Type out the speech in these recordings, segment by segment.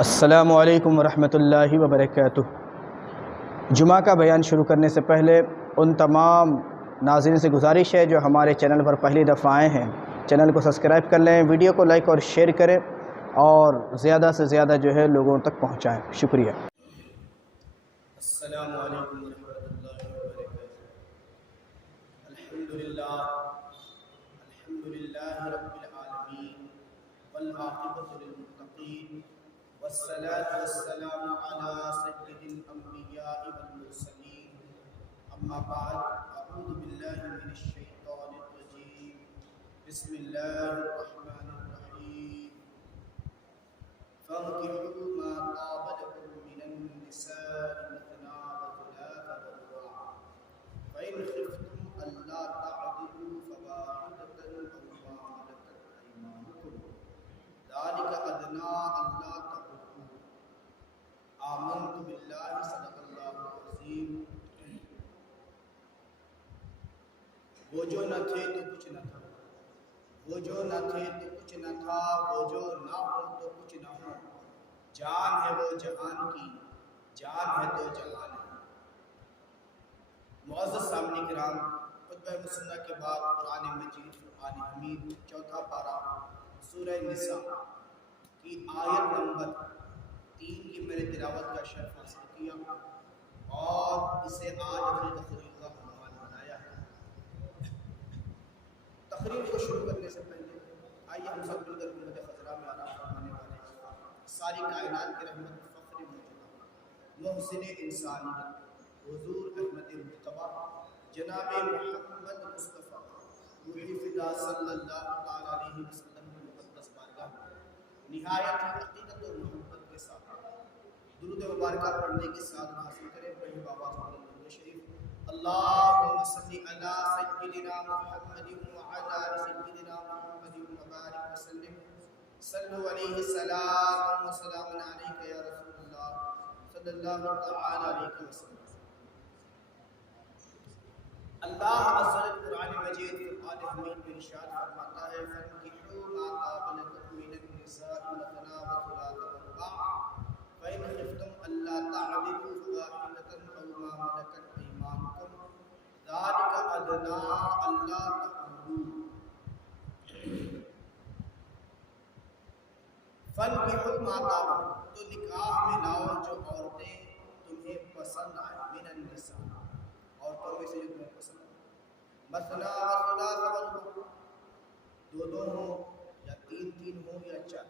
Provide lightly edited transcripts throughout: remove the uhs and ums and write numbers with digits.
السلام علیکم ورحمۃ اللہ وبرکاتہ۔ جمعہ کا بیان شروع کرنے سے پہلے ان تمام ناظرین سے گزارش ہے جو ہمارے چینل پر پہلی دفعہ آئے ہیں، چینل کو سبسکرائب کر لیں، ویڈیو کو لائک اور شیئر کریں اور زیادہ سے زیادہ لوگوں تک پہنچائیں۔ شکریہ۔ السلام علیکم ورحمۃ اللہ وبرکاتہ۔ الحمدللہ رب العالمین والعاقبۃ للمتقین والصلاة والسلام على سید الانبیاء والمرسلین، اما بعد، اعوذ باللہ من الشیطان الرجیم، بسم اللہ الرحمن الرحیم۔ فانکحوا ما طاب لکم من النساء مثنی وثلاث ورباع، فإن خفتم ألا تعدلوا فواحدة أو ما ملكت أيمانكم ذلك أدنى ألا تعولوا۔ آمنت باللہ صدق اللہ العظیم۔ وہ جو نہ تھے تو کچھ نہ تھا، وہ جو نہ تھے تو کچھ نہ تھا، وہ جو نہ ہو تو کچھ نہ ہو، جان ہے وہ جہان کی، جان ہے تو جہان ہے۔ معزز سامعین کرام، خطبہ مسنہ کے بعد قرآن مجید قرآن حمید چوتھا پارہ سورہ نساء کی آیت نمبر 3 کی میں نے تلاوت کا شرف حاصل کیا اور اسے آج اپنی تقریر کا عنوان بنایا ہے۔ تقریر کو شروع کرنے سے پہلے آئیے ہم سب مل کر امت خضرا میں آرام فرمانے والے ساری کائنات کی رحمت فخر موجودہ محسن انسانیت حضور احمد مجتبی جناب محمد مصطفیٰ روح فدا صلی اللہ تعالیٰ علیہ وسلم کی مقدس بارگاہ نہایت ہی عقیدت و محبت کے ساتھ درود مبارکہ پڑھنے کی سعادت حاصل کریں۔ پڑھیں بابا درود شریف۔ اللہم صلی علی سیدنا محمد وعلی آل سیدنا محمد وبارک وسلم۔ صلو علیہ صلاۃ و سلام علیک یا رسول اللہ صلی اللہ تعالی علیہ وسلم۔ اللہ عز و جل قرآن مجید قرآن حمید میں ارشاد فرماتا ہے فانکحوا ما طاب لکم من النساء مثنی وثلاث ورباع فإن خفتم ألا تعدلوا فواحدة أو ما ملكت أيمانكم ذلك أدنى ألا تعولوا۔ فانکحوا ما طاب لکم، تو نکاح میں لاؤ جو عورتیں تمہیں پسند آئیں، من النساء، عورتوں میں سے جو تمہیں پسند آئیں، مثنی وثلاث ورباع، دو ہوں یا تین ہوں یا چار۔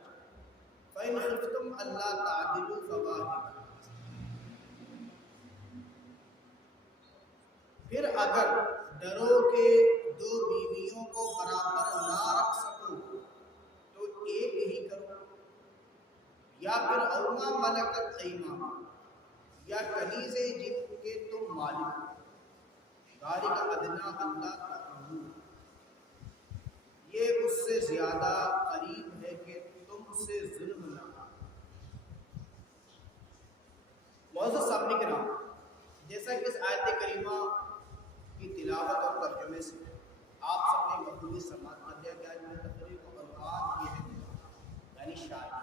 فإن خفتم ألا تعدلوا فواحدة، پھر اگر ڈرو کہ دو بیویوں کو برابر نہ رکھ سکو تو ایک ہی کرو، یا پھر او ما ملکت ایمانکم، یا کنیزیں جن کے تم مالک ہو، ذالک ادنیٰ الا تعولوا، یہ اس سے زیادہ قریب ہے کہ تم سے ظلم نہ ہو۔ معزز سامعین کرام، جیسا کہ اس آیت کریمہ کی تلاوت اور ترجمے سے آپ سب نے بخوبی سماعت کر لیا کہ آج میں تقریر کا عنوان یہ ہے یعنی شاعری۔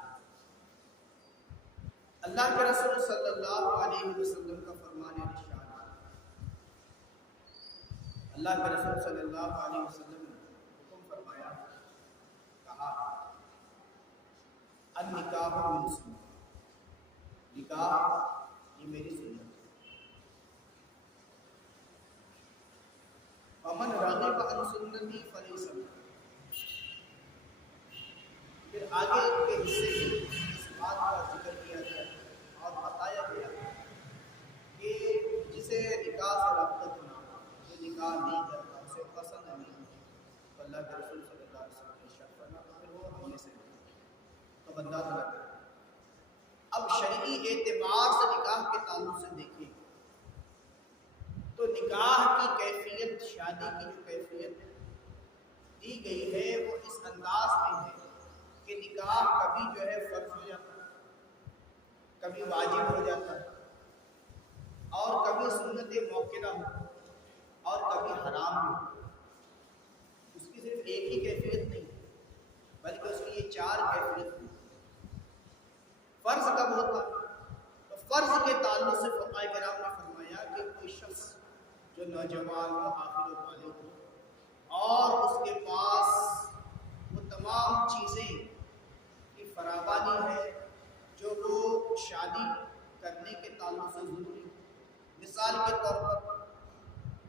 اللہ کے رسول صلی اللہ علیہ وسلم کا فرمان ارشاد، اللہ کے رسول صلی اللہ علیہ وسلم نے حکم فرمایا، کہا النکاح من سنتی، نکاح یہ میری سنت ہے، فمن رغب عن سنتی فلیس منی۔ پھر آگے کے حصے میں اس بات کا ذکر کیا گیا اور بتایا گیا کہ جسے نکاح سے رغبت نہ ہو، جو نکاح نہیں کرتا، اسے پسند نہیں، تو اللہ کے رسول صلی اللہ علیہ وسلم نے ارشاد فرمایا پھر وہ ہم میں سے تو بندہ نہ کرے۔ اب شرعی اعتبار سے نکاح کے تعلق سے دیکھیں تو نکاح کی کیفیت، شادی کی جو کیفیت دی گئی ہے وہ اس انداز میں ہے کہ نکاح کبھی جو ہے فرض ہو جاتا ہے، کبھی واجب ہو جاتا ہے، اور کبھی سنت موقعہ ہو اور کبھی حرام بھی ہو۔ اس کی صرف ایک ہی کیفیت نہیں بلکہ اس کی یہ چار کیفیت ہوئی۔ فرض کا نوجوان ہو، آخر و بالغ ہو، اور اس کے پاس وہ تمام چیزیں کی فراوانی ہے جو وہ شادی کرنے کے تعلق سے ضروری ہے۔ مثال کے طور پر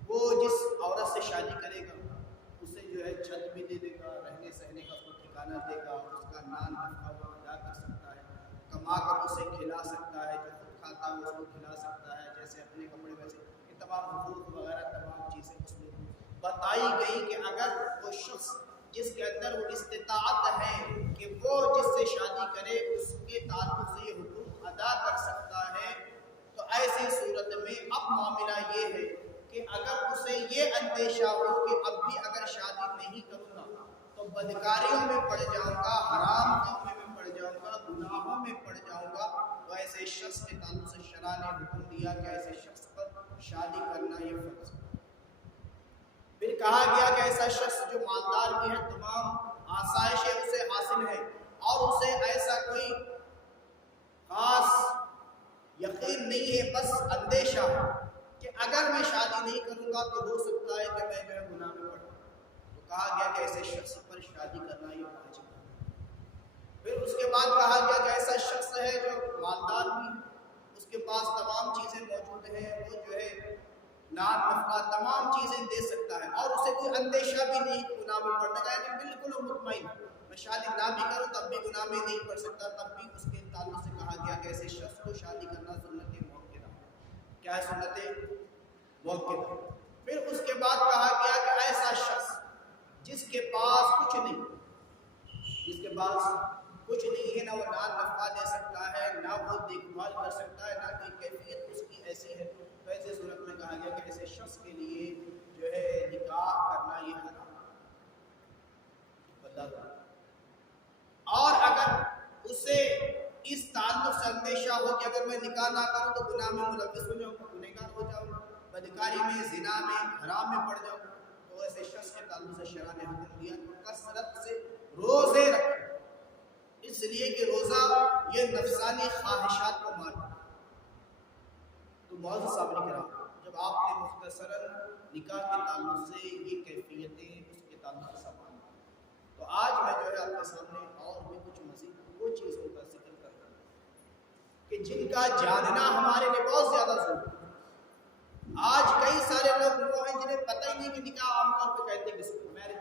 وہ جس عورت سے شادی کرے گا اسے جو ہے چھت بھی دے دے گا، رہنے سہنے کا اس کو ٹھکانہ دے گا، اس کا نان نفقہ وہ ادا کر سکتا ہے، کما کر اسے کھلا سکتا ہے، جو خود کھاتا ہے اس کو کھلا سکتا ہے، جیسے اپنے کپڑے ویسے، یہ تمام حقوق وغیرہ تمام چیزیں اس میں بتائی گئی کہ اگر وہ شخص جس کے اندر وہ استطاعت ہے کہ وہ جس سے شادی کرے اس کے تعلق سے یہ حقوق ادا کر سکتا ہے، تو ایسی صورت میں اب معاملہ یہ ہے کہ اگر اسے یہ اندیشہ ہو کہ اب بھی اگر شادی نہیں کروں گا تو بدکاریوں میں پڑ جاؤں گا، حرام کاموں میں پڑ جاؤں گا، گناہوں میں پڑ جاؤں گا، تو ایسے شخص کے تعلق سے شرع نے حکم دیا کہ ایسے شخص پر شادی کرنا یہ فرض ہے۔ پھر کہا گیا کہ ایسا شخص جو مالدار بھی ہے، تمام آسائشیں اسے حاصل ہے اور اسے ایسا کوئی خاص یقین نہیں ہے، بس اندیشہ ہے کہ اگر میں شادی نہیں کروں گا تو ہو سکتا ہے کہ میں جو گناہ میں پڑوں، تو کہا گیا کہ ایسے شخص پر شادی کرنا یہ واجب ہے۔ پھر اس کے بعد کہا گیا کہ ایسا شخص ہے جو مالدار بھی ہے، اس کے پاس تمام چیزیں موجود ہیں، وہ جو ہے نان نفقہ تمام چیزیں دے سکتا ہے اور اسے کوئی اندیشہ بھی نہیں گناہ میں پڑنے کا، یعنی بالکل مطمئن میں شادی نہ بھی کروں تب بھی گناہ میں نہیں پڑ سکتا، تب بھی اس کے تعلق سے کہا گیا کہ ایسے شخص کو شادی کرنا سنت موقعہ، کیا ہے سنت موقعہ۔ پھر اس کے بعد کہا گیا کہ ایسا شخص جس کے پاس کچھ نہیں، جس کے پاس کچھ نہیں ہے، نہ وہ نان نفقہ دے سکتا ہے، نہ وہ دیکھ بھال کر سکتا ہے، نہ کوئی کیفیت اس کی ایسی ہے، تو ایسے صورت میں کہا گیا کہ ایسے شخص کے لیے جو ہے نکاح کرنا یہ حرام ہے۔ اور اگر اسے اس تعلق سے اندیشہ ہو کہ اگر میں نکاح نہ کروں تو گناہ میں ملوث ہو جاؤں گا، گنہگار ہو جاؤں گا، بدکاری میں، زنا میں، حرام میں پڑ جاؤں گا، تو ایسے شخص کے تعلق سے شرع نے حکم دیا کثرت سے روزے رکھیں، اس لیے کہ روزہ یہ نفسانی خواہشات کو مارتا ہے۔ تو معزز صاحب کرام، جب آپ نے مختصراً نکاح کے تعلق سے یہ کیفیتیں اس کے تعلق سے سمجھا، تو آج میں جو ہے آپ کے سامنے اور بھی کچھ مزید وہ چیزوں کا ذکر کر رہا ہوں کہ جن کا جاننا ہمارے لیے بہت زیادہ ضروری ہے۔ آج کئی سارے لوگ وہ ہیں جنہیں پتہ ہی نہیں کہ نکاح عام طور پہ کہتے ہیں کس کو، میرج،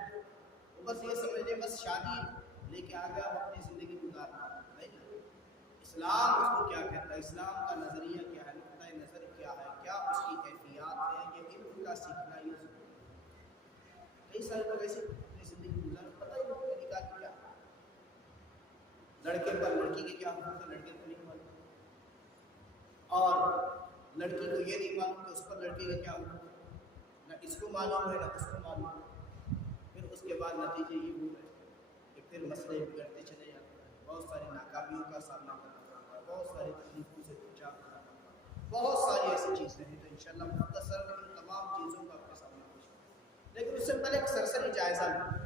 وہ بس یہ سمجھ لیں بس شادی لے کے آ گیا اپنی زندگی گزارنا، نہیں، اسلام اس کو کیا کہتا ہے، اسلام کا نظریہ کیا ہے، نقطۂ نظر کیا ہے، کیا اس کی کیفیات ہیں، یہ علم کا سیکھنا یہ ضروری ہے۔ کئی سارے لوگ ایسے اپنی زندگی گزار پتہ ہی نہیں کہ نکاح کیا ہے، لڑکے پر لڑکی کے کیا حقوق ہے لڑکے کو نہیں معلوم، اور لڑکی کو یہ نہیں معلوم کہ اس پر لڑکے کا کیا حقوق ہے، نہ اس کو معلوم ہے نہ اس کو معلوم ہے۔ پھر اس کے بعد نتیجے یہ ہو رہے کہ پھر مسئلے بگڑتے چلے جاتے ہیں، بہت ساری ناکامیوں کا سامنا کرنا پڑتا ہے، بہت ساری تکلیفوں سے بچا کرنا پڑتا ہے، بہت ساری ایسی چیزیں ہیں تو انشاءاللہ مختصر ان تمام چیزوں کا آپ کے سامنے پیش کریں، لیکن اس سے پہلے ایک سرسری جائزہ لیں۔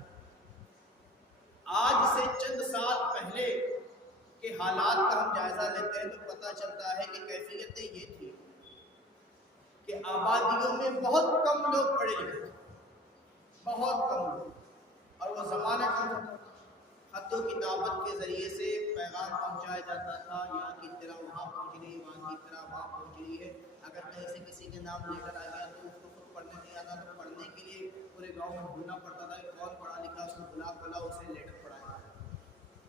آج سے چند سال پہلے کے حالات کا ہم جائزہ لیتے ہیں تو پتہ چلتا ہے کہ کیفیتیں یہ تھی کہ آبادیوں میں بہت کم لوگ پڑھے لکھے تھے، بہت کم لوگ، اور وہ زمانہ کم تھا، خط و کتابت کے ذریعے سے پیغام پہنچایا جاتا تھا، یہاں کی طرح وہاں پہنچ رہی ہے، وہاں کی طرح وہاں پہنچ رہی ہے، اگر کہیں سے کسی کے نام لے کر آ گیا تو اس کو خود پڑھنے نہیں آتا تو پڑھنے کے لیے پورے گاؤں میں ڈھونڈنا پڑتا تھا کہ کون پڑھا لکھا، اس کو بلا اسے لیٹر پڑھایا،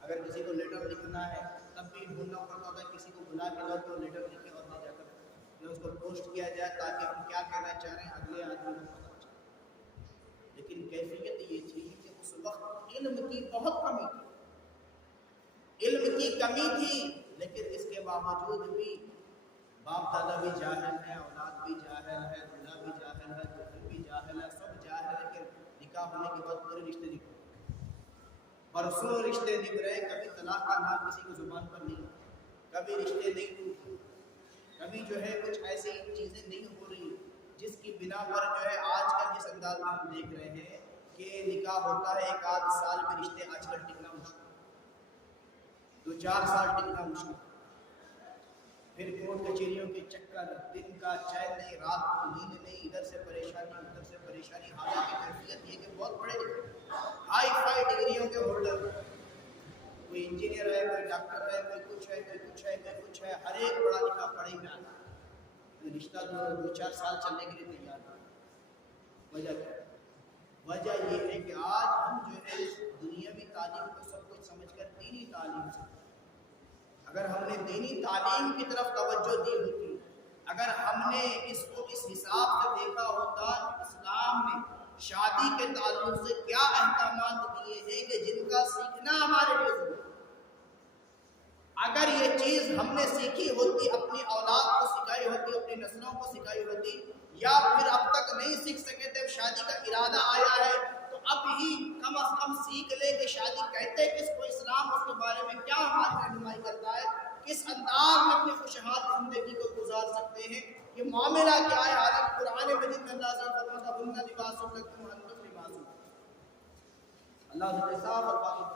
اگر کسی کو لیٹر لکھنا ہے تب بھی ڈھونڈنا پڑتا تھا کسی کو بلا کے لاؤ تو لیٹر لکھے اور لے جا کر اس کو پوسٹ کیا جائے تاکہ ہم کیا کہنا چاہ رہے ہیں اگلے آدمی کو پتہ چلے۔ لیکن کیفیت یہ تھی کہ اس وقت علم کی بہت کمی تھی، علم کی کمی تھی، لیکن اس کے باوجود بھی باپ دادا بھی جاہل ہے، اولاد بھی جاہل ہے، دلہا بھی جاہل ہے، دلہن بھی جاہل ہے، سب جاہل ہے کہ نکاح ہونے کے بعد پورے رشتے نکل برسوں رشتے نبھ رہے، کبھی طلاق کا نام کسی کو زبان پر نہیں، کبھی رشتے نہیں ٹوٹے، کبھی جو ہے کچھ ایسی چیزیں نہیں ہو رہی جس کی بنا پر جو ہے آج کل جس انداز میں ہم دیکھ رہے ہیں کہ نکاح ہوتا ہے ایک آدھ سال میں رشتے آج کل ٹکنا مشکل، 2-4 سال ٹکنا مشکل، پھر کورٹ کچہریوں کے چکر، دن کا چین نہیں، رات کو نیند نہیں، ادھر سے پریشانی ادھر سے پریشانی. حالانکہ کیفیت یہ کہ بہت پڑھے لکھے ہائی فائی ڈگریوں کے ہولڈر، کوئی انجینئر ہے، کوئی ڈاکٹر ہے، کوئی کچھ ہے، کوئی کچھ ہے، کوئی کچھ ہے، ہر ایک پڑھا لکھا پڑھے گا، رشتہ 2-4 سال چلنے کے لیے تیار ہے. وجہ کیا ہے؟ وجہ یہ ہے کہ آج ہم جو ہے دنیاوی تعلیم کو سب کچھ سمجھ کر دینی تعلیم سے، اگر ہم نے دینی تعلیم کی طرف توجہ دی ہوتی، اگر ہم نے اس کو اس حساب سے دیکھا ہوتا کہ اسلام نے شادی کے تعلق سے کیا احکامات دیے ہیں کہ جن کا سیکھنا ہمارے لیے ضروری ہے، اگر یہ چیز ہم نے سیکھی ہوتی، اپنی اولاد کو سکھائی ہوتی، اپنی نسلوں کو سکھائی ہوتی، یا پھر اب تک نہیں سیکھ سکے تھے، شادی کا ارادہ آیا ہے تو اب ہی کم از کم سیکھ لے کہ شادی کہتے کس کو اسلام، اس کے بارے میں کیا ہماری رہنمائی کرتا ہے، کس انداز میں اپنی خوشحال زندگی کو گزار سکتے ہیں، یہ معاملہ کیا ہے. حالانکہ قرآن مجید میں اللہ تعالیٰ فرماتا ہے ہن لباس لکم وانتم لباس لہم، اللہ تعالیٰ صاف الفاظ میں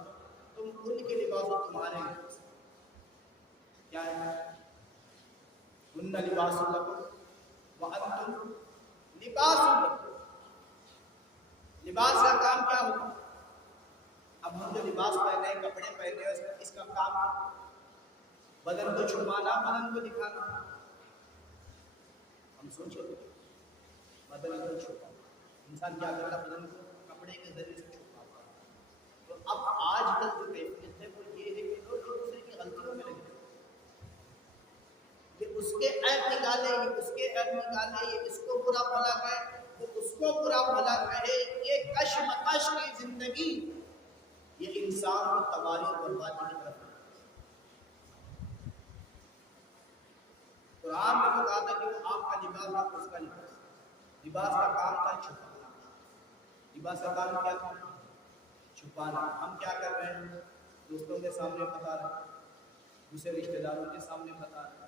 تم ان کے لباس ہو، تمہارے لباس کیا ہے. ہن لباس لکم وانتم لباس لکم، لباس کا کام کیا ہوتا ہے؟ اب ہم جو لباس پہنے ہیں، کپڑے پہنے ہیں، اس کا کام بدن کو چھپانا، بدن کو دکھانا. ہم سوچیں بدن کو چھپانا، انسان کیا کرتا ہے؟ بدن کو کپڑے کے ذریعے سے چھپاتا ہے. تو اب آج کل جو کیفیت ہے وہ یہ ہے کہ لوگ ایک دوسرے کی غلطیوں میں لگے، یہ اس کے عیب نکالے، یہ اس کے عیب نکالے، یہ اس کو برا بھلا کہے، وہ اس کو برا بھلا کہے. یہ کشمکش کی زندگی یہ انسان کو تباہی اور بربادی کی طرف ہے. قرآن نے تو کہا تھا کہ وہ آپ کا لباس آپ اس کا لباس، لباس کا کام تھا چھپانا. لباس کا کام کیا تھا؟ چھپانا. ہم کیا کر رہے ہیں؟ دوستوں کے سامنے بتا رہے ہیں، دوسرے رشتہ داروں کے سامنے بتا رہے ہیں،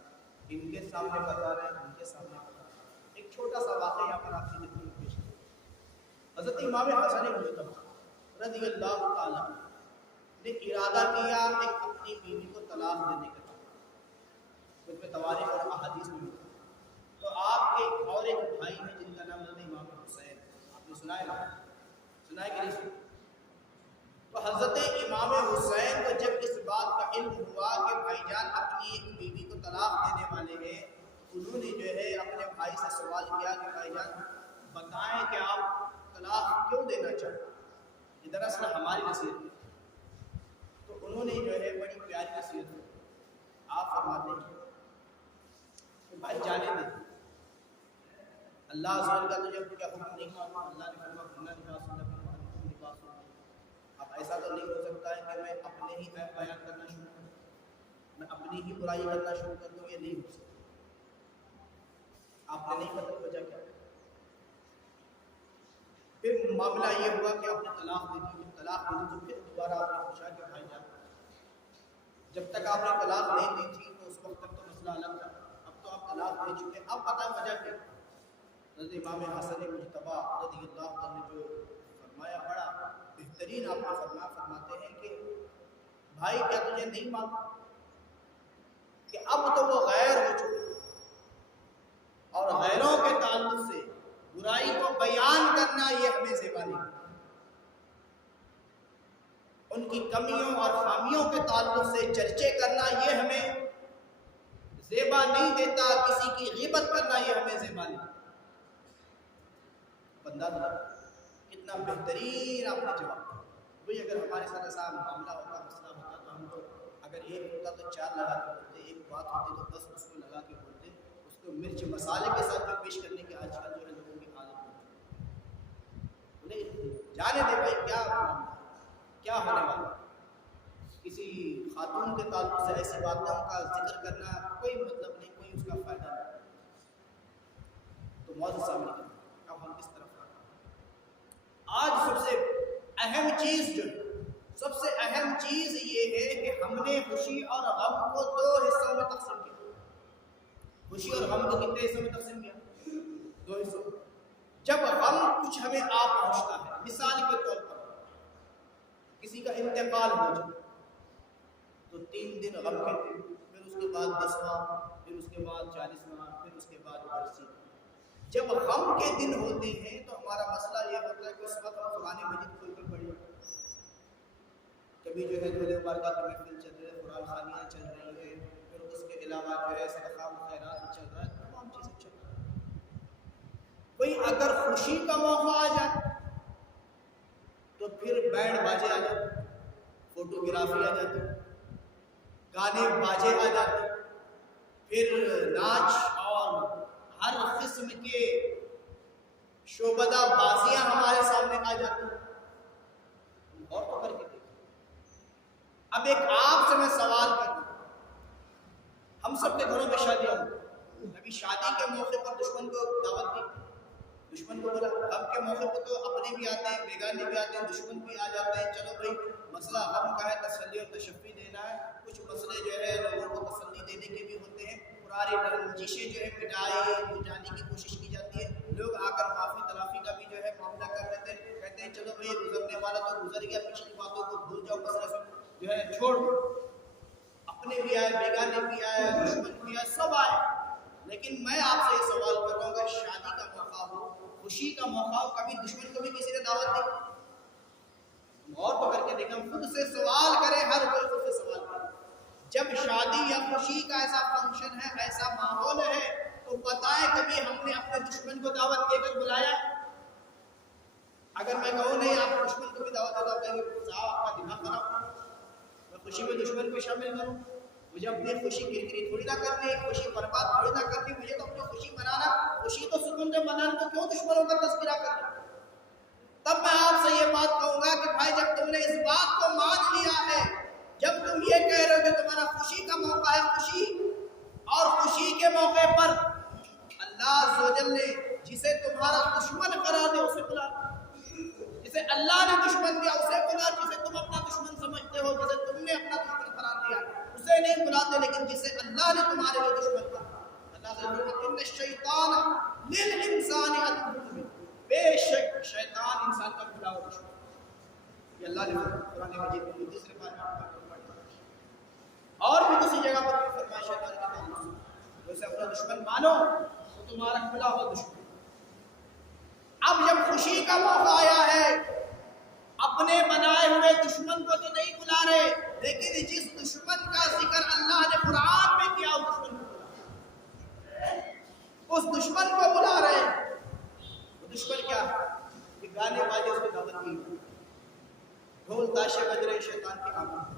ان کے سامنے بتا رہے ہیں، ان کے سامنے بتا رہے ہیں. ایک چھوٹا سا واقعہ یہاں پر آپ کی خدمت میں پیش کرتا ہوں. حضرت امام حسن مجتبی رضی اللہ تعالیٰ نے ارادہ کیا ایک اپنی بیوی کو طلاق دینے کا، اس میں تواریخ اور احادیث میں ملتا ہے. تو آپ کے اور ایک بھائی ہیں جن کا نام حضرت امام حسین، آپ نے سنا ہے نا؟ سنا ہے کہ نہیں سنا؟ تو حضرت امام حسین کو جب اس بات کا علم ہوا کہ بھائی جان اپنی ایک بیوی کو طلاق دینے والے ہیں، انہوں نے جو ہے اپنے بھائی سے سوال کیا کہ بھائی جان بتائیں کہ آپ طلاق کیوں دینا چاہتے ہیں، یہ دراصل ہماری نصیحت ہے. تو انہوں نے جو ہے بڑی پیاری نصیحت کی. آپ فرماتے ہیں کہ بھائی جانے دیں، اللہ عز و جل کا تجھے کیا حکم نہیں معلوم. اللہ نے فرمایا ہن لباس لکم وانتم لباس لہم. اب ایسا تو نہیں ہو سکتا ہے کہ میں اپنے ہی عیب بیان کرنا شروع کروں، میں اپنی ہی برائی کرنا شروع کر دوں، یہ نہیں ہو سکتا. آپ نے نہیں پتہ وجہ کیا. پھر معاملہ یہ ہوا کہ آپ نے طلاق دے دی. جب طلاق دے دی تو پھر دوبارہ آپ نے پوچھا کہ بھائی جان جب تک آپ نے طلاق نہیں دی تھی تو اس وقت تک تو مسئلہ الگ تھا، اب تو آپ طلاق دے چکے، اب پتہ وجہ کیا. حضرت امام حسن مجتبی رضی اللہ عنہ نے جو فرمایا بڑا بہترین آپ نے فرماتے ہیں کہ بھائی کیا تجھے نہیں معلوم کہ اب تو وہ غیر ہو چکے، اور غیروں کے تعلق سے برائی کو بیان کرنا یہ ہمیں زیبا نہیں، ان کی کمیوں اور خامیوں کے تعلق سے چرچے کرنا یہ ہمیں زیبا نہیں دیتا، کسی کی غیبت کرنا یہ ہمیں زیبا نہیں دیتا. بندہ کتنا بہترین آپ نے جواب دیا. وہی اگر ہمارے ساتھ ایسا معاملہ ہوتا، مسئلہ ہوتا تو ہم تو اگر ایک ہوتا تو 4 لگا کے بولتے، ایک بات ہوتی تو 10 اس کو لگا کے بولتے، اس کو مرچ مسالے کے ساتھ جو پیش کرنے کی آج کل جو ہے لوگوں کی عادت ہوتی ہے. جانے دے بھائی کیا معاملہ کیا ہونے والا. کسی خاتون کے تعلق سے ایسی باتوں کا ذکر کرنا کوئی مطلب نہیں، کوئی اس کا فائدہ نہیں. تو معزز سامنے اب ہم کس طرف آج سب سے اہم چیز جو ہے، سب سے اہم چیز یہ ہے کہ ہم نے خوشی اور غم کو 2 حصوں میں تقسیم کیا. خوشی اور غم کو کتنے حصوں میں تقسیم کیا؟ 2 حصوں. جب غم کچھ ہمیں آ پہنچتا ہے، مثال کے طور پر کسی کا انتقال ہو جائے تو 3 دن غم کے، پھر اس کے بعد 10واں پھر اس کے بعد 40واں، پھر اس کے بعد برسی۔ جب غم کے دن ہوتے ہیں تو ہمارا مسئلہ یہ ہوتا ہے کہ اس وقت ہم قرآن مجید کھول کر پڑھیں، کبھی جو ہے دولے مبارکہ کی محفل چل رہی ہے، قرآن خوانیاں چل رہی ہے، پھر اس کے علاوہ جو ہے صدقہ و خیرات چل رہا ہے، تمام چیزیں چل رہی ہیں۔ وہی اگر خوشی کا موقع آ جائے تو پھر بینڈ باجے آ جاتے، فوٹوگرافی آ جاتی، گانے باجے آ جاتے، پھر ناچ اور ہر قسم کے شعبدہ بازیاں ہمارے سامنے آ جاتی ہیں۔ اور تو کر کے دیکھیں۔ اب ایک آپ سے میں سوال کروں، ہم سب کے گھروں میں شادیاں ہوئی، ابھی شادی کے موقع پر دشمن کو دعوت دی، دشمن کو بولا، غم کے موقع پر تو اپنے بھی آتے ہیں، بیگانے بھی آتے ہیں، دشمن بھی آ جاتے ہیں، چلو بھائی مسئلہ غم کا ہے، تسلی اور تشفی دینا ہے، کچھ مسئلے جو ہے لوگوں کو تسلی دینے کے بھی ہوتے ہیں، پرانی رنجشیں جو ہے مٹانے کی کوشش کی جاتی ہے، لوگ آ کر معافی تلافی کا بھی جو ہے معاملہ کر لیتے ہیں، کہتے ہیں چلو بھائی گزرنے والا تو گزر گیا، پچھلی باتوں کو بھول جاؤ، مسئلہ سب جو ہے چھوڑ دو۔ اپنے بھی آئے، بیگانے بھی آئے، دشمن بھی آئے، سب آئے، لیکن میں آپ سے یہ سوال کر رہا ہوں، اگر شادی کا موقع ہو، خوشی کا موقع ہو، کبھی دشمن کو بھی کسی نے دعوت دی؟ اور تو کر کے دیکھیں، ہم خود سے سوال کریں، ہر کوئی خود سے سوال کرے، جب شادی یا خوشی کا ایسا فنکشن ہے، ایسا ماحول ہے، تو بتائیں کبھی ہم نے اپنے دشمن کو دعوت دے کر بلایا؟ اگر میں کہوں نہیں آپ دشمن کو بھی دعوت دیتا ہوں، کہیں گے صاحب آپ کا دماغ خراب، میں خوشی میں دشمن کو شامل کروں؟ مجھے اپنی خوشی کرکری تھوڑی نہ کرنی، خوشی برباد تھوڑی نہ کرنی، مجھے تو اپنی خوشی منانا، خوشی تو سکون سے منانا، تو کیوں دشمنوں کا تذکرہ کرنا؟ تب میں آپ سے یہ بات کہوں گا کہ بھائی جب تم نے اس بات کو مان لیا ہے، جب تم یہ کہہ رہے ہو کہ تمہارا خوشی کا موقع ہے، خوشی اور خوشی کے موقع پر اللہ عز و جل نے جسے تمہارا دشمن قرار دے اسے بلا، جسے اللہ نے دشمن دیا اسے بلا، جسے تم اپنا دشمن سمجھتے ہو، جسے تم نے اپنا دشمن قرار دیا اسے نہیں بلاتے، لیکن جسے اللہ نے تمہارے لیے دشمن کہا۔ اللہ سے فرماتے ہیں ان الشیطان للانسان عدو مبین، بے شک شیطان انسان کا کھلا ہوا دشمن ہے۔ یہ اللہ نے قرآن مجید میں دوسرے بار میں پڑھا، اور بھی کسی جگہ پر بھی فرمایا شیطان کے تعلق سے اسے اپنا دشمن مانو تو تمہارا کھلا ہوا دشمن۔ اب جب خوشی کا موقع آیا ہے، اپنے بنائے ہوئے دشمن کو تو نہیں بلا رہے، لیکن جس دشمن کا ذکر اللہ نے قرآن میں کیا اس دشمن کو بلا، اس دشمن کو بلا رہے ہیں۔ وہ دشمن کیا ہے کہ گانے باجے اس کو دعوت کی، ڈھول تاشے بج رہے شیطان کی آمد،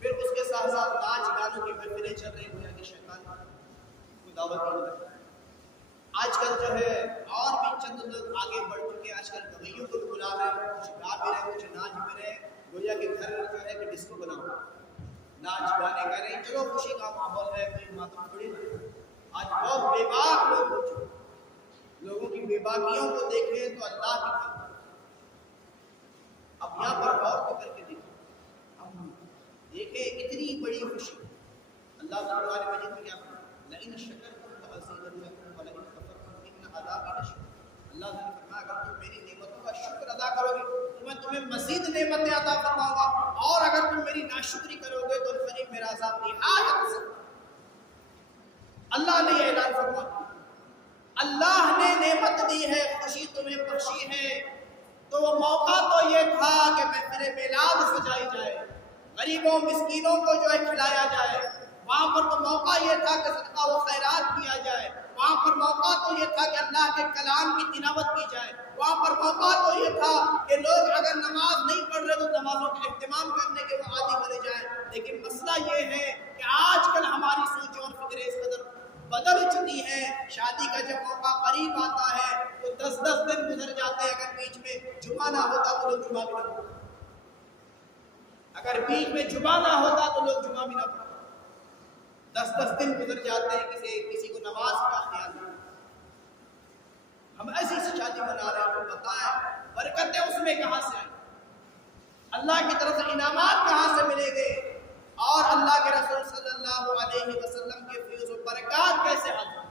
پھر اس کے ساتھ ساتھ ناچ گانوں کی محفلیں چل رہی ہیں کہ شیطان کو دعوت دی۔ آج کل جو ہے اور بھی چند لوگ آگے بڑھ چکے ہیں، آج کل گویوں کو بھی بلا رہے ہیں، کچھ گا بھی رہے ہیں، کچھ ناچ بھی رہے ہیں، گویا کے گھر جو ہے کہ ڈسکو بناؤ، ناچ گانے کر رہے ہیں، چلو خوشی کا ماحول ہے، کوئی ماتم تھوڑی نہ۔ آج بہت بے باک لوگ ہو چکے، لوگوں کی بے باکیوں کو دیکھیں تو اللہ کی خبر۔ اب یہاں پر غور کو کر کے دیکھیں، ہم دیکھیں اتنی بڑی خوشی، اللہ تعالیٰ نے مجید میں کیا کہا، لئن شکرتم لأزیدنکم ولئن کفرتم ان عذابی لشدید۔ اللہ نے فرمایا اگر تم میری نعمتوں کا شکر ادا کرو گے تو میں تمہیں مزید نعمتیں عطا فرماؤں گا، اور اگر تم میری ناشکری کرو گے تو قریب میرا عذاب نہایت سخت۔ اللہ نے یہ اعلان فرمایا، اللہ نے نعمت دی ہے، خوشی تمہیں بخشی ہے، تو وہ موقع تو یہ تھا کہ محفل میلاد سجائی جائے، غریبوں مسکینوں کو جو ہے کھلایا جائے، وہاں پر تو موقع یہ تھا کہ صدقہ و خیرات کیا جائے، وہاں پر موقع تو یہ تھا کہ اللہ کے کلام کی تلاوت کی جائے، وہاں پر موقع تو یہ تھا کہ لوگ اگر نماز نہیں پڑھ رہے تو نمازوں کا اہتمام کرنے کے وہ عادی بنے جائیں۔ لیکن مسئلہ یہ ہے کہ آج کل ہماری سوچ اور فکریں اس قدر بدل چکی ہے، شادی کا جب موقع قریب آتا ہے تو 10 دن گزر جاتے ہیں، اگر بیچ میں جمعہ نہ ہوتا تو لوگ جمعہ بھی نہ پڑھتے، اگر بیچ میں جمعہ نہ ہوتا تو لوگ جمعہ بھی نہ پڑھتے، 10 دن گزر جاتے ہیں، کسی کو نماز کا خیال نہیں۔ ہم ایسی شادی منا رہے ہیں، تو بتائیں برکتیں اس میں کہاں سے آئیں، اللہ کی طرف سے انعامات کہاں سے ملیں گے، اور اللہ کے رسول صلی اللہ علیہ وسلم کے فیض و برکات کیسے حاصل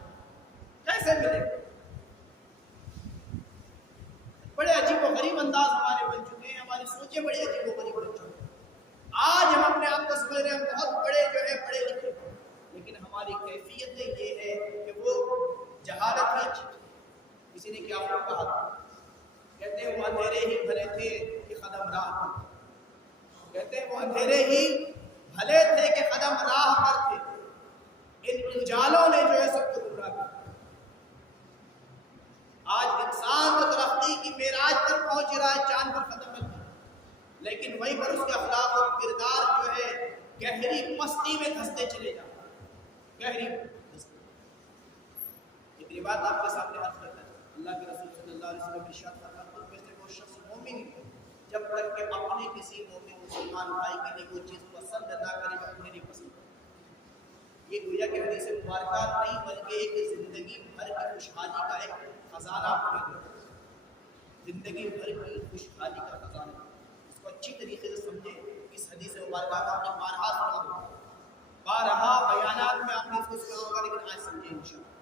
کیسے ملے گے؟ بڑے عجیب و غریب انداز ہمارے بن چکے ہیں، ہماری سوچیں بڑی عجیب و غریب بن چکی ہیں۔ آج ہم اپنے آپ کو سمجھ رہے ہیں ہم بہت بڑے جو ہے پڑھے لکھے، لیکن ہماری کیفیت حالت ہی اچھی تھی. کسی نے کیا کہا تھا؟ کہتے ہیں وہ اندھیرے ہی بھلے تھے کہ قدم راہ پر. کہتے ہیں وہ اندھیرے ہی بھلے تھے کہ قدم راہ پر تھے. ان اجالوں نے جو ہے سب کو گمراہ کیا. آج انسان تو ترقی کی معراج پر پہنچ رہا ہے, چاند پر قدم رکھ رہا ہے, لیکن وہیں پر اس کے اخلاق اور کردار جو ہے گہری پستی میں دھستے چلے جاتے ہیں. گہری پستی. ایک بات آپ کے سامنے عرض کرتا ہے. اللہ کے رسول صلی اللہ علیہ وسلم نے ارشاد فرمایا خود میں سے وہ شخص مومن ہے جب تک کہ اپنے کسی مومن مسلمان بھائی کے لیے وہ چیز پسند نہ کرے جو اپنے لیے پسند کرے. یہ گویا کہ حدیث مبارکہ نہیں بلکہ ایک زندگی بھر کی خوشحالی کا ایک خزانہ ہے. زندگی بھر کی خوشحالی کا خزانہ. اس کو اچھی طریقے سے سمجھیں. اس حدیث مبارکہ کو آپ نے بارہا سنا ہوگا, بارہا بیانات میں آپ نے اس کو سنا ہوگا, لیکن آج سمجھیں انشاءاللہ.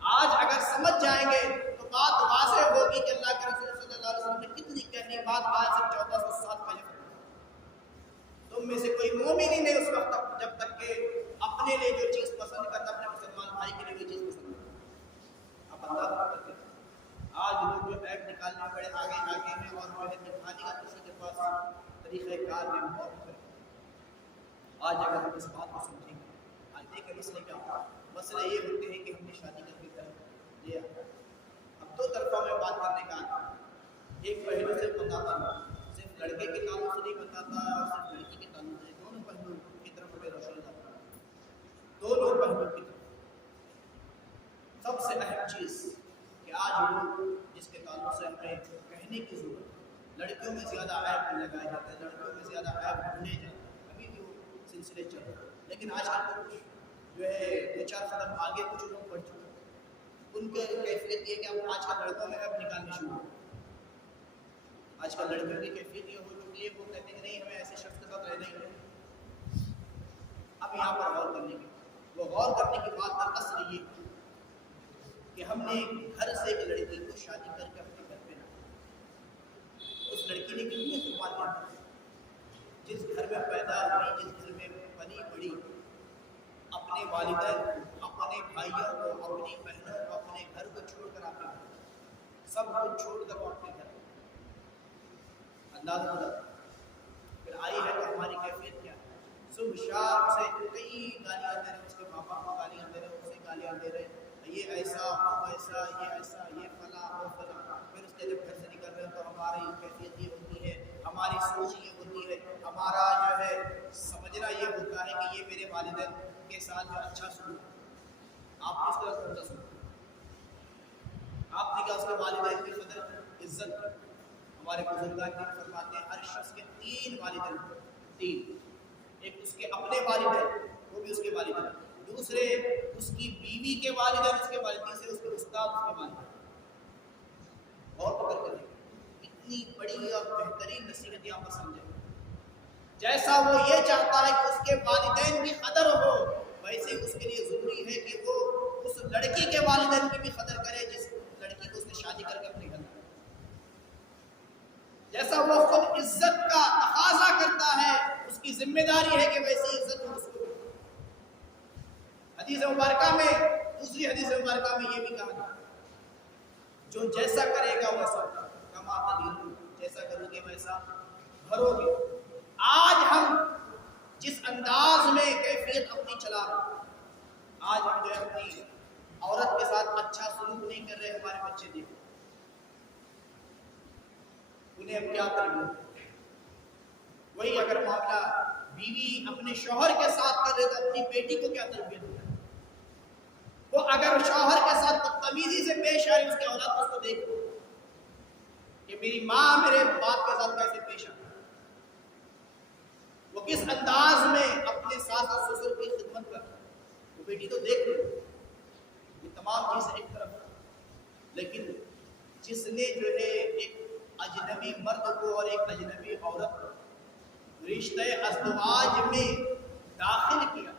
آج اگر سمجھ جائیں گے تو بات واضح ہوگی کہ اللہ کے رسول صلی اللہ علیہ وسلم نے کتنی گہری بات آج سے 1400 سال پہلے فرمائی. تم میں سے کوئی مومن ہی نہیں اس وقت تک جب تک کہ اپنے لیے جو چیز پسند کرتا, اپنے مسلمان بھائی کے لیے وہ چیز پسند کرتا. آپ اندازہ کرتے ہیں آج لوگ جو ایپ نکالنے میں بڑے آگے ہیں اور جو ہے دکھانے کا کسی کے پاس طریقہ کار میں بہت ہے. آج اگر ہم اس بات کو سمجھیں گے, آج دیکھیں مسئلے کیا ہوتا ہے. مسئلے یہ ہوتے ہیں کہ ہم نے شادی کر کے لیا. اب دو طرفوں میں بات کرنے کا ایک پہلو سے بتاتا ہوں, صرف لڑکے کے تعلق سے نہیں بتاتا اور صرف لڑکی کے تعلق سے, دونوں پہلو کی طرف ہمیں روشن کرتا ہے. دونوں پہلو کی طرف. سب سے اہم چیز کہ آج لوگ جس کے تعلق سے ہمیں کہنے کی ضرورت ہے, لڑکیوں میں زیادہ عیب لگائے جاتے ہیں, لڑکیوں میں زیادہ عیب ڈھونڈے جاتے ہیں. ابھی بھی وہ سلسلے چل رہے ہیں, لیکن آج کل کچھ جو ہے دو چار قدم آگے کچھ لوگ بڑھ چکے ہیں. ان کے کیفیت یہ کہ اب آج کل لڑکوں میں عیب نکالنے شروع ہو. آج کل لڑکیوں کی کیفیت یہ ہو چکی ہے, وہ کہتے ہیں نہیں ہمیں ایسے شخص کے ساتھ رہنا ہی نہیں. اب یہاں پر غور کرنے کی, وہ غور کرنے کی بات اصل یہ کہ ہم نے گھر سے ایک لڑکی کو شادی کر کے اپنے گھر پہ رکھا. اس لڑکی نے کتنی قربانیاں دی. جس گھر میں پیدا ہوئی, جس گھر میں پلی بڑی, اپنے والدین, اپنے بھائیوں کو, اپنی بہنوں کو, اپنے گھر کو چھوڑ کر آپ کے گھر, سب کچھ چھوڑ کر وہ اپنے گھر. اندازہ ہوتا پھر آئی ہے تو ہماری کیفیت کیا ہے. صبح شام سے کئی گالیاں دے رہے, اس کے ماں باپ کو گالیاں دے رہے, اسے گالیاں دے رہے, یہ ایسا وہ ایسا, یہ ایسا, یہ فلاں وہ فلاں. پھر اس کے جب گھر سے نکل رہے ہیں تو ہماری کیفیت یہ ہوتی ہے, ہماری سوچ یہ ہوتی ہے, ہمارا جو ہے سمجھنا یہ ہوتا ہے کہ یہ میرے والدین کے ساتھ جو اچھا سلوک. آپ نے اس طرح کون سا سلوک, آپ نے کیا اس کے والدین کی قدر عزت. ہمارے بزرگان دین فرماتے ہیں ہر شخص کے تین والدین, تین. ایک اس کے اپنے والدین, وہ بھی اس کے والدین. دوسرے اس کی بیوی کے والدین, اس کے والدین سے اس کے استاد, اس کے والدین. اور پکڑ کر دیکھیں اتنی بڑی اور بہترین نصیحت یہاں پر سمجھیں. جیسا وہ یہ چاہتا ہے کہ اس کے والدین کی قدر ہو, ویسے اس کے لیے ضروری ہے کہ وہ اس لڑکی کے والدین کی بھی قدر کرے جس لڑکی کو اس نے شادی کر کے اپنے گھر. جیسا وہ خود عزت کا تقاضا کرتا ہے, اس کی ذمہ داری ہے کہ ویسی عزت ہو اس کو. حدیث مبارکہ میں, دوسری حدیث مبارکہ میں یہ بھی کہا گیا جو جیسا کرے گا ویسا کما تدین, جیسا کرو گے ویسا بھرو گے. آج ہم جس انداز میں کیفیت اپنی چلا رہے, آج ہم جو اپنی عورت کے ساتھ اچھا سلوک نہیں کر رہے. ہمارے بچے دیکھو, انہیں ہم کیا تربیت. وہی اگر معاملہ بیوی اپنے شوہر کے ساتھ کر رہے تو اپنی بیٹی کو کیا تربیت دے. وہ اگر شوہر کے ساتھ بدتمیزی سے پیش آئی, اس کے اولاد اس کو دیکھو کہ میری ماں میرے باپ کے ساتھ کیسے پیش آئی, وہ کس انداز میں اپنے ساس اور سسر کی خدمت کرتا. وہ بیٹی تو دیکھ لو. یہ تمام چیزیں ایک طرف, لیکن جس نے جو ہے ایک اجنبی مرد کو اور ایک اجنبی عورت کو رشتہ ازدواج میں داخل کیا,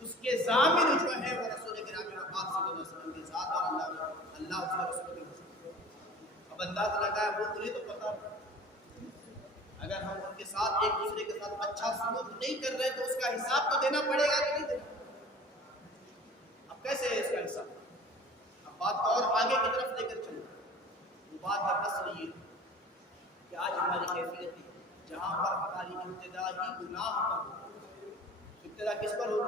اس کے ضامن جو ہے وہ رسول کرام پاک صلی اللہ علیہ وسلم کی ذات اور اللہ اس کے رسول کی ذات. اب اندازہ لگایا وہ تمہیں تو پتا, اگر ہم ان کے ساتھ ایک دوسرے کے ساتھ اچھا سلوک نہیں کر رہے تو اس کا حساب تو دینا پڑے گا کہ نہیں دینا. اب کیسے ہے اس کا حساب؟ بات کو اور آگے کی طرف لے کر چلوں. وہ بات دراصل یہ کہ آج ہماری کیفیت ہے جہاں پر ہماری ابتدا ہی گناہ پر ہو. ابتدا کس پر ہو؟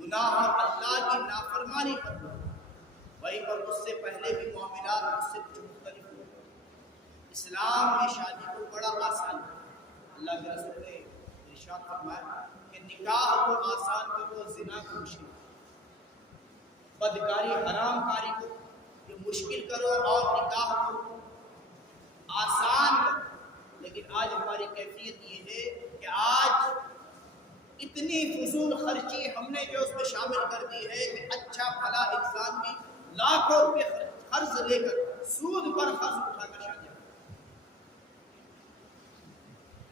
گناہ اور اللہ کی نافرمانی پر ہو. وہیں پر اس سے پہلے بھی معاملات اس سے کچھ مختلف ہو. اسلام نے شادی کو بڑا آسان کیا. اللہ کے رسول نے ارشاد فرمایا کہ نکاح کو آسان کرو، زنا کو مشکل کرو، بدکاری حرام کاری کو یہ مشکل کرو اور نکاح کو آسان کرو. لیکن آج ہماری کیفیت یہ ہے کہ آج اتنی فضول خرچی ہم نے جو اس میں شامل کر دی ہے کہ اچھا بھلا انسان بھی لاکھوں روپے قرض لے کر سود پر قرض اٹھا کر شادی،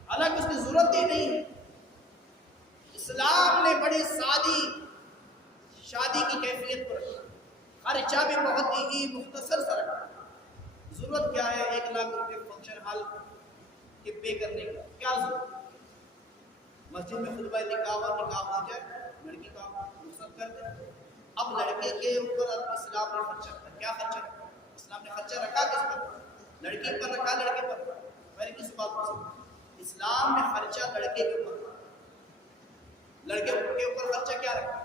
حالانکہ اس کی ضرورت ہی نہیں ہے. اسلام نے بڑی سادی شادی کی کیفیت پر خرچہ بھی بہت ہی مختصر سا رکھا. ضرورت کیا ہے 1 لاکھ روپے فنکشن ہال کے پے کرنے کا؟ کیا ضرورت؟ مسجد میں خطبہ نکاح ہو جائے، لڑکی کا رخصت کر دیں. اب لڑکے کے اوپر اسلام نے خرچہ رکھا. کیا خرچہ رکھا؟ اسلام نے خرچہ رکھا کس پر؟ لڑکی پر رکھا، لڑکے پر. میں نے کس بات کو سمجھا؟ اسلام نے خرچہ لڑکے کے اوپر، لڑکے کے اوپر خرچہ کیا رکھا؟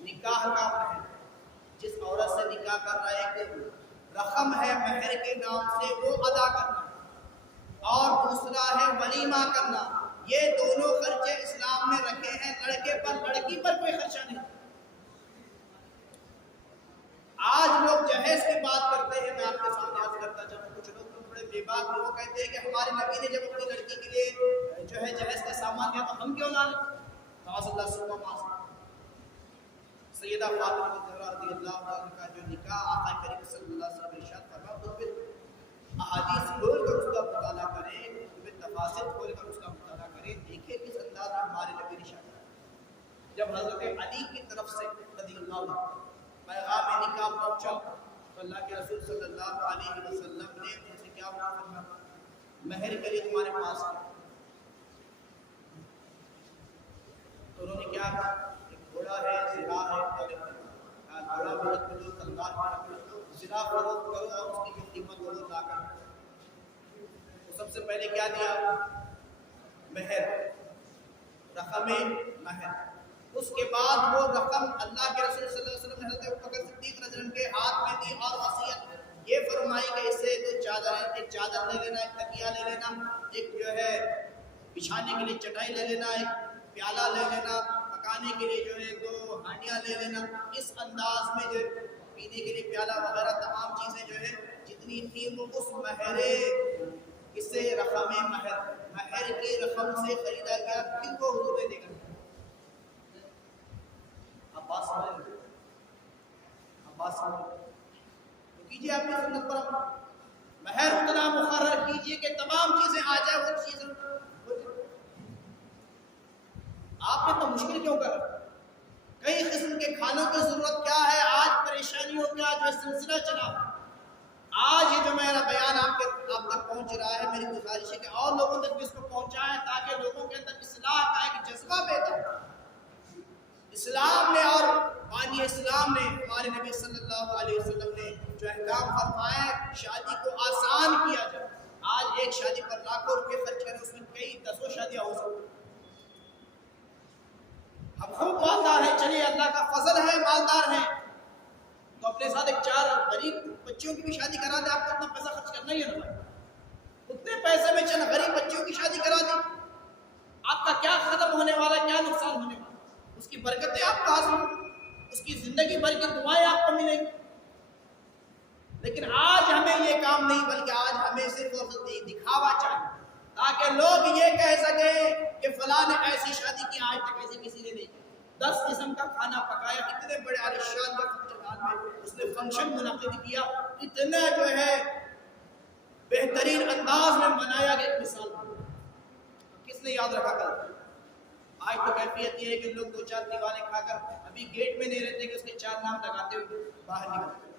نکاح کا مہر. جس عورت سے نکاح کر رہا ہے ایک رقم ہے مہر کے نام سے وہ ادا کرنا، اور دوسرا ہے ولیمہ کرنا. یہ دونوں خرچے اسلام نے رکھے ہیں لڑکے پر. لڑکی پر کوئی خرچہ نہیں. آج لوگ جہیز کی بات کرتے ہیں. میں آپ کے سامنے عرض کرتا چلوں، کچھ لوگ تو بڑے بے بات لوگ کہتے ہیں کہ ہمارے نبی نے جب اپنی لڑکی کے لیے جو ہے جہیز کا سامان دیا تو ہم کیوں نہ لیں؟ معاذ اللہ سبحانہ وتعالی. سیدہ فاطمہ الزہرا رضی اللہ عنہا کا جو نکاح آقا کریم صلی اللہ علیہ وسلم نے ارشاد فرمایا، اس پہ احادیث کھول کر اس کا مطالعہ کریں، اس پہ تفاسیر کھول کر اس کا مطالعہ کریں. دیکھیں کس انداز میں ہمارے نبی نے شادی جب حضرت علی کی طرف سے رضی اللہ عنہ پیغام نکاح پہنچا تو اللہ کے رسول صلی اللہ علیہ وسلم نے ان سے کیا فرمایا؟ مہر کے لیے تمہارے پاس کیا؟ تو انہوں نے کیا کہا؟ گھوڑا ہے، زرا ہے، گھوڑا بھی رکھ لو، تلوار بھی رکھ لو، زرا فروخت کرو اور اس کی جو قیمت وہ لا کر. تو سب سے پہلے کیا دیا؟ مہر، رقم مہر. اس کے بعد وہ رقم اللہ کے رسول صلی اللہ علیہ وسلم نے حضرت ابوبکر صدیق رضی اللہ عنہ کے ہاتھ میں دی اور وصیت یہ فرمائی کہ اس سے تو چادر ہے، ایک چادر لے لینا، ایک تکیہ لے لینا، ایک جو ہے بچھانے کے لیے چٹائی لے لینا، ایک پیالہ لے لینا، پکانے کے لیے جو ہے 2 ہانڈیاں لے لینا. اس انداز میں جو پینے کے لیے پیالہ وغیرہ تمام چیزیں جو ہے جتنی تھی وہ اس مہر اسے رقم مہر کی رقم سے خریدا گیا. پھر وہ حضور نے دے کر عباس تو کیجیے آپ کی سنت پر مہر اتنا مقرر کیجیے کہ تمام چیزیں آ جائے. وہ چیزیں آپ نے تو مشکل کیوں کر؟ کئی قسم کے کھانوں کی ضرورت کیا ہے؟ آج پریشانیوں کا جو سلسلہ چلا. آج یہ جو میرا بیان آپ تک پہنچ رہا ہے، میری گزارش ہے کہ اور لوگوں تک بھی اس کو پہنچائیں تاکہ لوگوں کے اندر اصلاح کا ایک جذبہ پیدا ہو. اسلام نے اور بانی اسلام نے ہمارے نبی صلی اللہ علیہ وسلم نے جو احکام فرمایا شادی کو آسان کیا جائے. آج ایک شادی پر لاکھوں روپے خرچ کریں، اس میں کئی دسوں شادیاں ہو سکتی. ہم خوب مالدار ہیں، چلیے اللہ کا فضل ہے مالدار ہیں تو اپنے ساتھ ایک 4 غریب بچیوں کی بھی شادی کرا دیں. آپ کو اتنا پیسہ خرچ کرنا ہی ہے نا، اتنے پیسے میں چند غریب بچیوں کی شادی کرا دیں. آپ کا کیا ختم ہونے والا، کیا نقصان ہونے والا؟ اس کی برکتیں آپ کو حاصل، اس کی زندگی بھر کی دعائیں آپ کو ملیں گی. لیکن آج ہمیں یہ کام نہیں، بلکہ آج ہمیں صرف دکھاوا چاہیے تاکہ لوگ یہ کہہ سکیں کہ فلاں نے ایسی شادی کی، آج تک ایسی کسی نے نہیں کی. 10 قسم کا کھانا پکایا، اتنے بڑے عالیشان کے فنکشن ہال میں اس نے فنکشن منعقد کیا، اتنا جو ہے بہترین انداز میں منایا کہ مثال کس نے یاد رکھا کل؟ آج تو کیفیت یہ ہے کہ لوگ 2-4 دیواریں کھا کر ابھی گیٹ میں نہیں رہتے کہ اس کے 4 نام لگاتے ہوئے باہر نکلتے.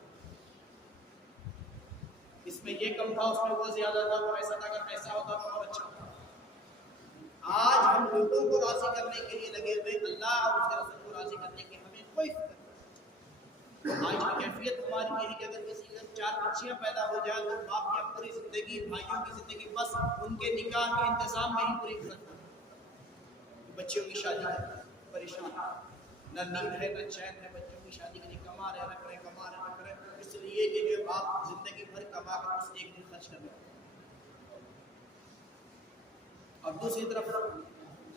اس میں یہ کم تھا، اس میں وہ زیادہ تھا، وہ ایسا تھا، اگر ایسا ہوتا تو اور اچھا ہوتا. آج ہم لوگوں کو راضی کرنے کے لیے لگے ہوئے، اللہ اور اس کے رسول کو راضی کرنے کی ہمیں کوئی فکر نہیں. آج کی کیفیت ہماری یہ ہے کہ اگر کسی کے 4 بچیاں پیدا ہو جائیں تو باپ کی پوری زندگی، بھائیوں کی زندگی بس ان کے نکاح کے انتظام میں ہی پوری کرتا ہے، بچیوں کی شادی کرتا ہے، پریشان، نہ نیند ہے نہ چین ہے، بچوں کی شادی کے لیے کما رہے رکھ رہے کما رہے رکھ رہے، اس لیے کہ جو باپ زندگی بھر کما کر اس ایک دن خرچ کر رہے. اور دوسری طرف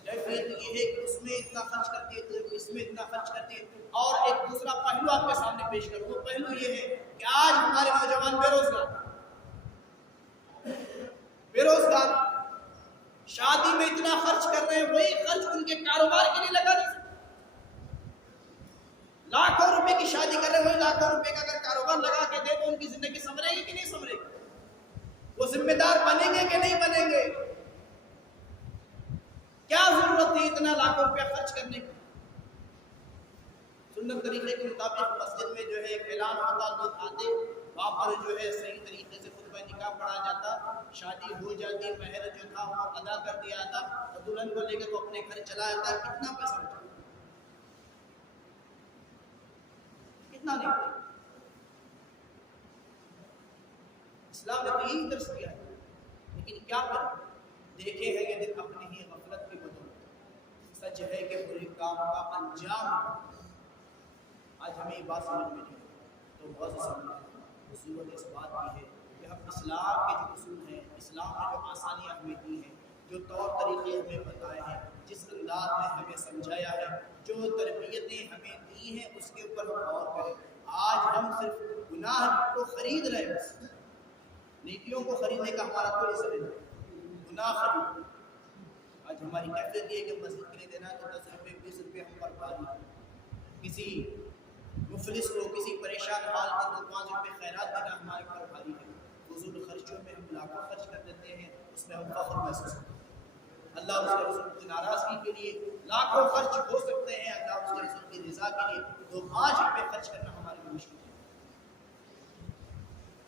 کیفیت یہ ہے کہ اس میں اتنا خرچ کرتی ہے، اس میں اتنا خرچ کرتی ہے. اور ایک دوسرا پہلو آپ کے سامنے پیش کروں، وہ پہلو یہ ہے کہ آج ہمارے نوجوان بے روزگار شادی میں اتنا خرچ کر رہے ہیں، وہی خرچ ان کے کاروبار کے لیے لگا نہیں سکتے. لاکھوں روپے کی شادی کر رہے ہیں، وہی لاکھوں روپے کا اگر کاروبار لگا کے دے تو ان کی زندگی سنورے گی کہ نہیں سنورے گی؟ وہ ذمہ دار بنیں گے کہ نہیں بنیں گے؟ کیا ضرورت تھی اتنا لاکھوں روپیہ خرچ کرنے کی؟ سنت طریقے کے مطابق مسجد میں جو ہے ایک اعلان ہوتا، لوگ آتے، وہاں پر جو ہے صحیح طریقے سے خطبہ نکاح پڑھا جاتا، شادی ہو جاتی، مہر جو تھا وہ ادا کر دیا جاتا اور دلہن کو لے کر وہ اپنے گھر چلا جاتا. کتنا پیسہ بچا؟ کتنا نہیں؟ اسلام نے یہی درس دیا ہے. لیکن کیا کریں، دیکھے ہیں یہ دن اپنی ہی غفلت کی بدولت. سچ ہے کہ برے کام کا انجام آج ہمیں یہ بات سمجھ میں نہیں ہے تو بہت سے سمجھ ضرورت اس بات کی ہے کہ ہم اسلام کے جو اصول ہیں، اسلام نے جو آسانیاں ہمیں دی ہیں، جو طور طریقے ہمیں بتائے ہیں، جس انداز میں ہمیں سمجھایا ہے، جو تربیتیں ہمیں دی ہیں، اس کے اوپر ہم غور کریں. آج ہم صرف گناہ کو خرید رہے ہیں، نیکیوں کو خریدنے کا ہمارا کوئی اثر نہیں، گناہ خرید. آج ہماری کیفیت یہ ہے کہ مسجد کے لیے دینا تو 10 روپے 20 روپے ہم پر بھاری، کسی مفلس کو، کسی پریشان حال کو 2-5 روپے خیرات دینا ہمارے پر بھاری ہے. فضول خرچوں میں ہم لاکھوں خرچ کر دیتے ہیں، اس میں ہم فخر محسوس کرتے ہیں. اللہ اس کے رسول کی ناراضگی کے لیے لاکھوں خرچ ہو سکتے ہیں، اللہ اس کے رسول کی رضا کے لیے 2-5 روپے خرچ کرنا ہمارے لیے مشکل ہے.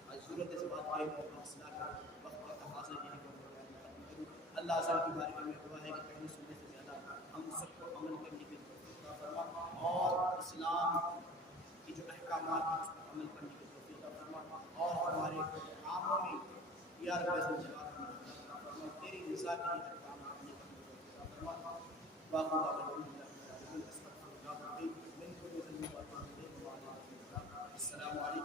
آج ضرورت اس بات کی ہے کہ اصلاح کا وقت کا تقاضا یہ ہے کہ اللہ تعالیٰ کی بارگاہ میں دعا ہے کہ پہلے سننے سے زیادہ ہم سب کو عمل کرنے کی توفیق عطا فرما اور اسلام کی جو احکامات ہیں اس پر عمل کرنے کی توفیق عطا فرما اور ہمارے کاموں میں یا رب الجلال عطا فرما، تیری رضا کے لیے کام کرنے کی توفیق عطا فرما. واقعہ السلام علیکم.